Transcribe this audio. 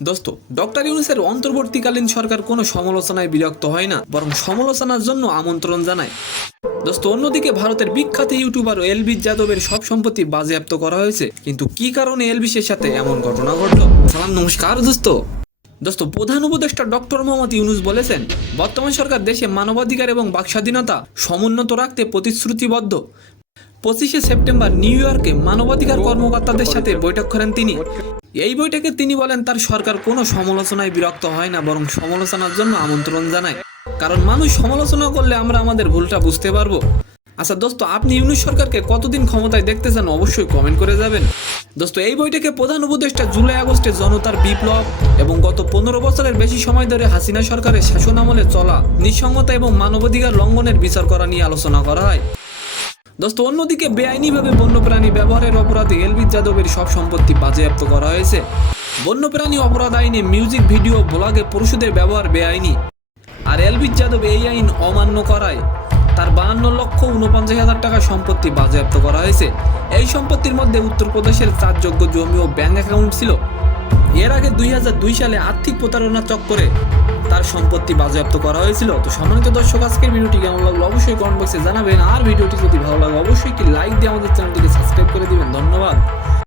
দোস্ত, ডক্টর ইউনূসের অন্তর্বর্তীকালীন সরকার কোনো সমালোচনায় বিরক্ত হয় না, বরং সমালোচনার জন্য আমন্ত্রণ জানায়। দোস্ত, অন্যদিকে ভারতের বিখ্যাত ইউটিউবার এলভিস যাদবের সব সম্পত্তি বাজেয়াপ্ত করা হয়েছে। কিন্তু কি কারণে এলভিসের সাথে এমন ঘটনা ঘটলো? সালাম, নমস্কার দোস্ত। প্রধান উপদেষ্টা ডক্টর মোহাম্মদ ইউনূস বলেছেন, বর্তমান সরকার দেশে মানবাধিকার এবং বাকস্বাধীনতা সমুন্নত রাখতে প্রতিশ্রুতিবদ্ধ। 25শে সেপ্টেম্বর নিউ ইয়র্কে মানবাধিকার কর্মকর্তাদের সাথে বৈঠক করেন তিনি। এই বৈঠকে তিনি বলেন তার সরকার কোনো সমালোচনায় বিরক্ত হয় না, বরং সমালোচনার জন্য আমন্ত্রণ জানায়। কারণ মানুষ সমালোচনা করলে আমরা আমাদের ভুলটা বুঝতে পারবো। আচ্ছা দোস্ত, আপনি ইউনূস সরকারকে কতদিন ক্ষমতায় দেখতে চান? অবশ্যই কমেন্ট করে যাবেন। দোস্ত, এই বৈঠকে প্রধান উপদেষ্টা জুলাই আগস্টে জনতার বিপ্লব এবং গত 15 বছরের বেশি সময় ধরে হাসিনা সরকারের শাসন আমলে চলা নিঃসঙ্গতা এবং মানবাধিকার লঙ্ঘনের বিচার করা নিয়ে আলোচনা করা হয়। দোস্ত, অন্যদিকে বেআইনিভাবে বন্যপ্রাণী ব্যবহারের অপরাধে এলভিস যাদবের সব সম্পত্তি বাজেয়াপ্ত করা হয়েছে। বন্যপ্রাণী অপরাধ আইনে মিউজিক ভিডিও ব্লগে পুরুষদের ব্যবহার বেআইনি। আর এলভিস যাদব এই আইন অমান্য করায় তার 52,49,000 টাকা সম্পত্তি বাজেয়াপ্ত করা হয়েছে। এই সম্পত্তির মধ্যে উত্তরপ্রদেশের 4 যোগ্য জমি ও ব্যাংক অ্যাকাউন্ট ছিল। এর আগে 2002 সালে আর্থিক প্রতারণা চক্করে তার সম্পত্তি বাজেয়াপ্ত করা হয়েছিল। তো সম্মানিত দর্শক, আজকের ভিডিওটি কেমন লাগলো অবশ্যই কমেন্ট বক্সে জানাবেন। আর ভিডিওটি যদি ভালো লাগে অবশ্যই একটি লাইক দিয়ে আমাদের চ্যানেলটিকে সাবস্ক্রাইব করে দিবেন। ধন্যবাদ।